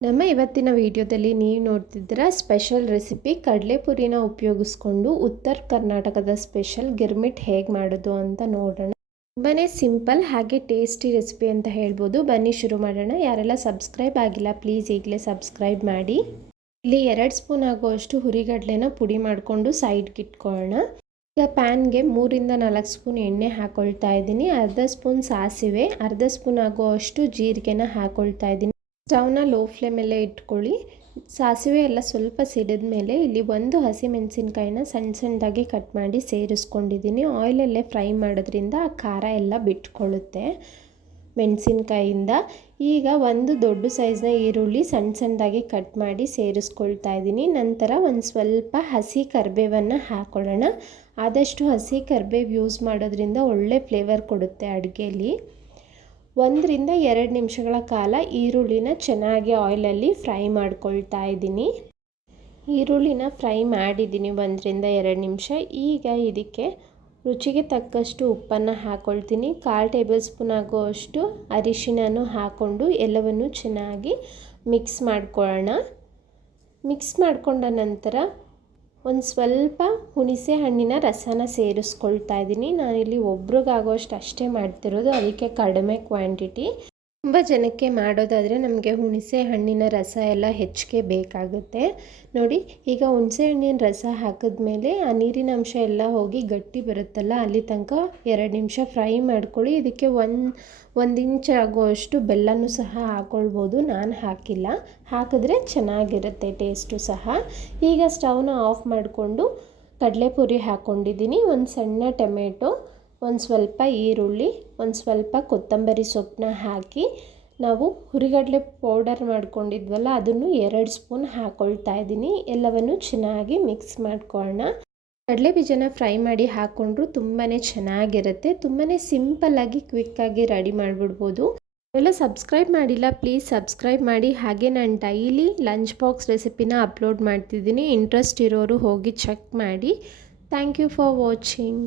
ನಮ್ಮ ಇವತ್ತಿನ ವಿಡಿಯೋದಲ್ಲಿ ನೀವು ನೋಡ್ತಿದ್ದೀರ ಸ್ಪೆಷಲ್ ರೆಸಿಪಿ ಕಡಲೆಪುರಿನ ಉಪಯೋಗಿಸ್ಕೊಂಡು ಉತ್ತರ ಕರ್ನಾಟಕದ ಸ್ಪೆಷಲ್ ಗಿರ್ಮಿಟ್ ಹೇಗೆ ಮಾಡೋದು ಅಂತ ನೋಡೋಣ. ತುಂಬಾ ಸಿಂಪಲ್ ಹಾಗೆ ಟೇಸ್ಟಿ ರೆಸಿಪಿ ಅಂತ ಹೇಳ್ಬೋದು. ಬನ್ನಿ ಶುರು ಮಾಡೋಣ. ಯಾರೆಲ್ಲ ಸಬ್ಸ್ಕ್ರೈಬ್ ಆಗಿಲ್ಲ ಪ್ಲೀಸ್ ಈಗಲೇ ಸಬ್ಸ್ಕ್ರೈಬ್ ಮಾಡಿ. ಇಲ್ಲಿ ಎರಡು ಸ್ಪೂನ್ ಆಗುವಷ್ಟು ಹುರಿಗಡಲೆನ ಪುಡಿ ಮಾಡಿಕೊಂಡು ಸೈಡ್ಗೆ ಇಟ್ಕೊಳ್ಳೋಣ ಈಗ ಪ್ಯಾನ್ಗೆ ಮೂರಿಂದ ನಾಲ್ಕು ಸ್ಪೂನ್ ಎಣ್ಣೆ ಹಾಕೊಳ್ತಾ ಇದ್ದೀನಿ. ಅರ್ಧ ಸ್ಪೂನ್ ಸಾಸಿವೆ, ಅರ್ಧ ಸ್ಪೂನ್ ಆಗುವಷ್ಟು ಜೀರಿಗೆನ ಹಾಕೊಳ್ತಾ ಇದ್ದೀನಿ. ಸ್ಟವ್ನ ಲೋ ಫ್ಲೇಮಲ್ಲೇ ಇಟ್ಕೊಳ್ಳಿ. ಸಾಸಿವೆ ಎಲ್ಲ ಸ್ವಲ್ಪ ಸಿಡಿದ ಮೇಲೆ ಇಲ್ಲಿ ಒಂದು ಹಸಿ ಮೆಣಸಿನ್ಕಾಯಿನ ಸಣ್ಣ ಸಣ್ಣದಾಗಿ ಕಟ್ ಮಾಡಿ ಸೇರಿಸ್ಕೊಂಡಿದ್ದೀನಿ. ಆಯಿಲಲ್ಲೇ ಫ್ರೈ ಮಾಡೋದ್ರಿಂದ ಆ ಖಾರ ಎಲ್ಲ ಬಿಟ್ಕೊಳ್ಳುತ್ತೆ ಮೆಣಸಿನ್ಕಾಯಿಂದ. ಈಗ ಒಂದು ದೊಡ್ಡ ಸೈಜ್ನ ಈರುಳ್ಳಿ ಸಣ್ಣ ಸಣ್ಣದಾಗಿ ಕಟ್ ಮಾಡಿ ಸೇರಿಸ್ಕೊಳ್ತಾ ಇದ್ದೀನಿ. ನಂತರ ಒಂದು ಸ್ವಲ್ಪ ಹಸಿ ಕರಿಬೇವನ್ನು ಹಾಕೊಳ್ಳೋಣ. ಆದಷ್ಟು ಹಸಿ ಕರ್ಬೇವು ಯೂಸ್ ಮಾಡೋದ್ರಿಂದ ಒಳ್ಳೆ ಫ್ಲೇವರ್ ಕೊಡುತ್ತೆ ಅಡುಗೆಯಲ್ಲಿ ಒಂದರಿಂದ ಎರಡು ನಿಮಿಷಗಳ ಕಾಲ ಈರುಳ್ಳಿನ ಚೆನ್ನಾಗಿ ಆಯಿಲಲ್ಲಿ ಫ್ರೈ ಮಾಡ್ಕೊಳ್ತಾ ಇದ್ದೀನಿ. ಈರುಳ್ಳಿನ ಫ್ರೈ ಮಾಡಿದ್ದೀನಿ ಒಂದರಿಂದ ಎರಡು ನಿಮಿಷ. ಈಗ ಇದಕ್ಕೆ ರುಚಿಗೆ ತಕ್ಕಷ್ಟು ಉಪ್ಪನ್ನು ಹಾಕ್ಕೊಳ್ತೀನಿ ಕಾಲು ಟೇಬಲ್ ಸ್ಪೂನ್ ಆಗುವಷ್ಟು ಅರಿಶಿನೂ ಹಾಕ್ಕೊಂಡು ಎಲ್ಲವನ್ನು ಚೆನ್ನಾಗಿ ಮಿಕ್ಸ್ ಮಾಡ್ಕೊಳ್ಳೋಣ. ಮಿಕ್ಸ್ ಮಾಡಿಕೊಂಡ ನಂತರ ಒಂದು ಸ್ವಲ್ಪ ಹುಣಸೆ ಹಣ್ಣಿನ ರಸನ ಸೇರಿಸ್ಕೊಳ್ತಾ ಇದ್ದೀನಿ. ನಾನಿಲ್ಲಿ ಒಬ್ರಿಗಾಗೋಷ್ಟು ಅಷ್ಟೇ ಮಾಡ್ತಿರೋದು ಅದಕ್ಕೆ ಕಡಿಮೆ ಕ್ವಾಂಟಿಟಿ ತುಂಬ ಜನಕ್ಕೆ ಮಾಡೋದಾದರೆ ನಮಗೆ ಹುಣಸೆ ಹಣ್ಣಿನ ರಸ ಎಲ್ಲ ಹೆಚ್ಚಿಗೆ ಬೇಕಾಗುತ್ತೆ. ನೋಡಿ, ಈಗ ಹುಣಸೆ ಹಣ್ಣಿನ ರಸ ಹಾಕಿದ್ಮೇಲೆ ಆ ನೀರಿನ ಅಂಶ ಎಲ್ಲ ಹೋಗಿ ಗಟ್ಟಿ ಬರುತ್ತಲ್ಲ, ಅಲ್ಲಿ ತನಕ ಎರಡು ನಿಮಿಷ ಫ್ರೈ ಮಾಡ್ಕೊಳ್ಳಿ. ಇದಕ್ಕೆ ಒಂದು ಒಂದು ಇಂಚ್ ಆಗುವಷ್ಟು ಬೆಲ್ಲನೂ ಸಹ ಹಾಕ್ಕೊಳ್ಬೋದು ನಾನು ಹಾಕಿಲ್ಲ. ಹಾಕಿದ್ರೆ ಚೆನ್ನಾಗಿರುತ್ತೆ ಟೇಸ್ಟು ಸಹ. ಈಗ ಸ್ಟವ್ನ ಆಫ್ ಮಾಡಿಕೊಂಡು ಕಡಲೆಪುರಿ ಹಾಕ್ಕೊಂಡಿದ್ದೀನಿ ಒಂದು ಸಣ್ಣ ಟೊಮೆಟೊ ಒಂದು ಸ್ವಲ್ಪ ಈರುಳ್ಳಿ, ಒಂದು ಸ್ವಲ್ಪ ಕೊತ್ತಂಬರಿ ಸೊಪ್ಪನ್ನ ಹಾಕಿ ನಾವು ಹುರಿಗಡಲೆ ಪೌಡರ್ ಮಾಡ್ಕೊಂಡಿದ್ವಲ್ಲ, ಅದನ್ನು ಎರಡು ಸ್ಪೂನ್ ಹಾಕ್ಕೊಳ್ತಾ ಇದ್ದೀನಿ. ಎಲ್ಲವನ್ನು ಚೆನ್ನಾಗಿ ಮಿಕ್ಸ್ ಮಾಡ್ಕೊಳ್ಳೋಣ ಕಡಲೆ ಬೀಜನ ಫ್ರೈ ಮಾಡಿ ಹಾಕ್ಕೊಂಡ್ರು ತುಂಬಾ ಚೆನ್ನಾಗಿರುತ್ತೆ. ತುಂಬಾ ಸಿಂಪಲ್ಲಾಗಿ ಕ್ವಿಕ್ಕಾಗಿ ರೆಡಿ ಮಾಡಿಬಿಡ್ಬೋದು. ಎಲ್ಲ ಸಬ್ಸ್ಕ್ರೈಬ್ ಮಾಡಿಲ್ಲ ಪ್ಲೀಸ್ ಸಬ್ಸ್ಕ್ರೈಬ್ ಮಾಡಿ. ಹಾಗೆ ನಾನು ಡೈಲಿ ಲಂಚ್ ಬಾಕ್ಸ್ ರೆಸಿಪಿನ ಅಪ್ಲೋಡ್ ಮಾಡ್ತಿದ್ದೀನಿ. ಇಂಟ್ರೆಸ್ಟ್ ಇರೋರು ಹೋಗಿ ಚೆಕ್ ಮಾಡಿ. Thank you for watching